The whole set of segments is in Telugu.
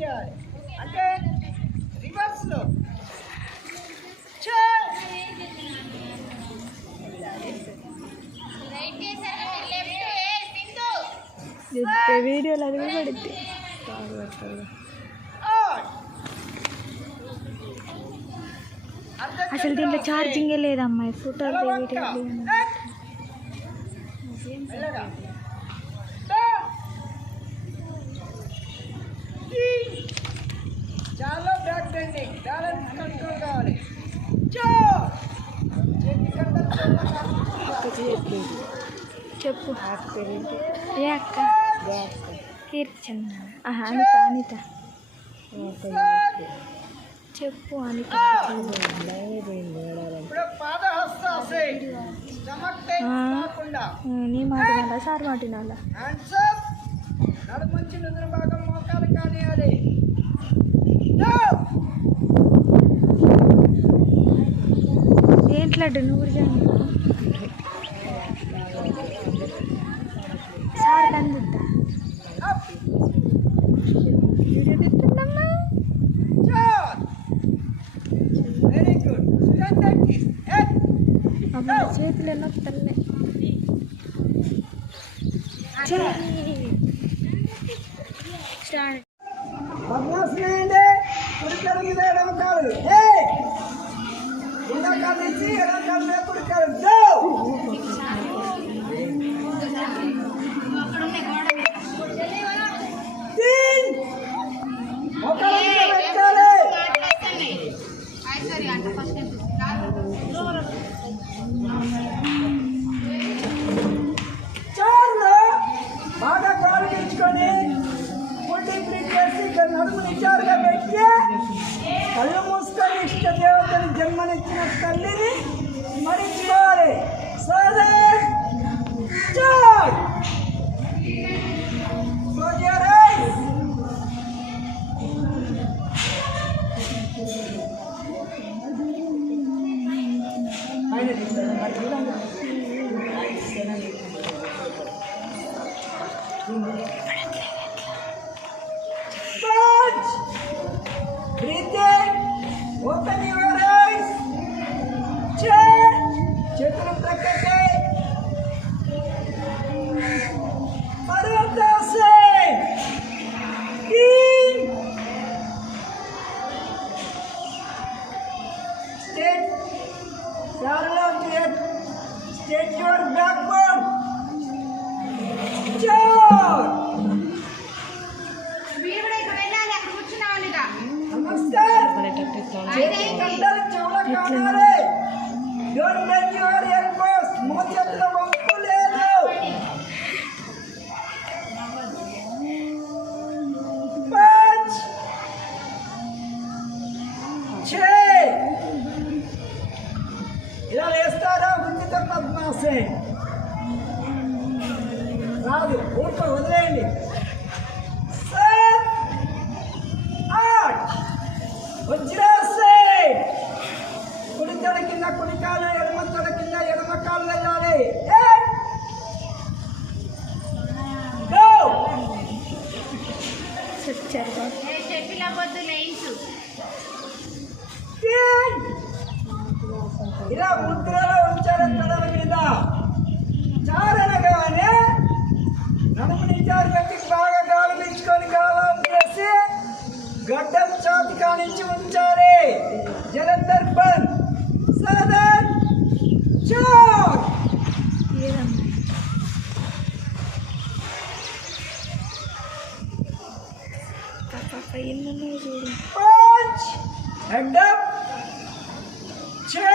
చేయాలి. అంటే రివర్స్లో వీడియోలో అది కూడా పడుద్ది. అసలు దీంట్లో ఛార్జింగే లేదమ్మా ఫోటోలు వీడియో చెప్పు. ఏ అక్క? కీర్చంద ఆహా, అనిత అనిత. చెప్పు అనిత. నీ సార్ మాట వినాలా? హ్యాండ్స్ అప్ నడుమంచి నుదురు భాగం మోకాలు కానియాలి ఏంటి లడ్డు నువ్వు కూడా. సార్ కందిద్దా వెరీ గుడ్ స్టాండ్ హెడ్ అమ్మ Na camisinha, na camiseta do carandão! Breathe పద్మాసే రాదు ఊరుకో వదిలేయండి సెవెన్ ఆట్ వజ్రాసే కుడి తొడ కింద కుడి కాలు ఎడమ తొడ కింద ఎడమ కాలు వెళ్ళాలి ఎయిట్. గో వచ్చారు టెన్. ఇలా ముద్రలో ఉంచారు తొడల మీద గడ్డం చాతి కానించి ఉంచాలి జలంధర్ బంద్ సదన్ చార్ ఏదమ్మా పాప ఎన్నో చూడు పంచ్ హెడ్ అప్ చే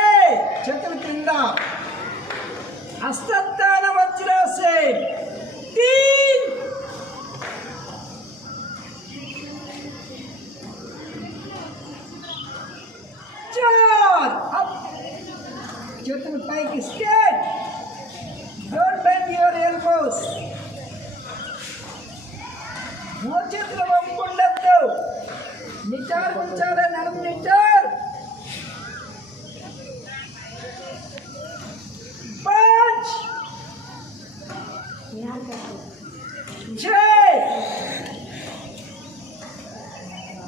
బెండ్ యువర్ ఎల్బోస్ మోచేతులు వంపుండద్దు నిచార్ ఉంచాలి నడుము నిచార్ పంచ్ చే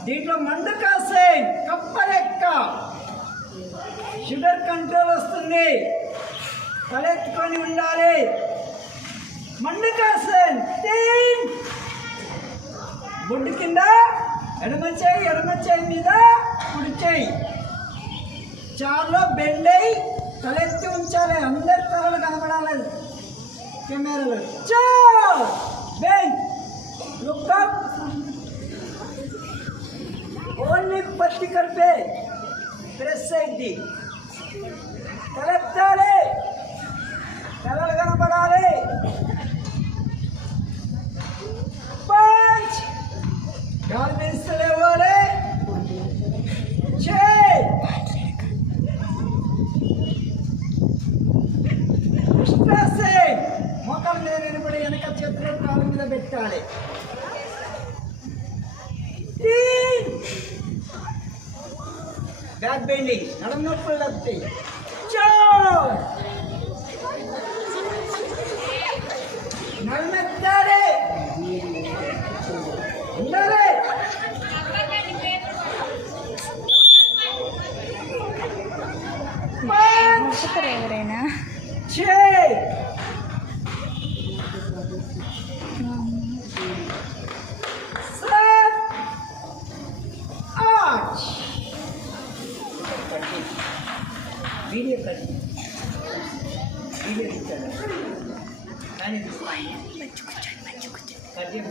దీంట్లో మందు కాసే కప్పలెక్క షుగర్ కంట్రోల్ వస్తుంది. తలెత్తుకొని ఉండాలి. మండు కాసేన్ బొడ్డు కింద ఎడమ చేయి ఎడమ చేయి మీద కుడి చేయి చాలో బెండై తలెత్తి ఉంచాలి. అందరి తలలు కనపడాలి కెమెరాలో. చో! Bend look up! ఓన్లీ పత్తి కలిపే ప్రెస్ అయింది. తలెత్తాలి. తలలు కనపడాలి కాళ్ళ మీద పెట్టాలి. బ్యాక్ బెండింగ్ నడుము నొప్పులు తగ్గుతాయి చో! నడుమెత్తాలి ఉండాలి. ఎవరైనా? చేయి करके वीडियो कर वीडियो कर खाने बच्चों को कर दिया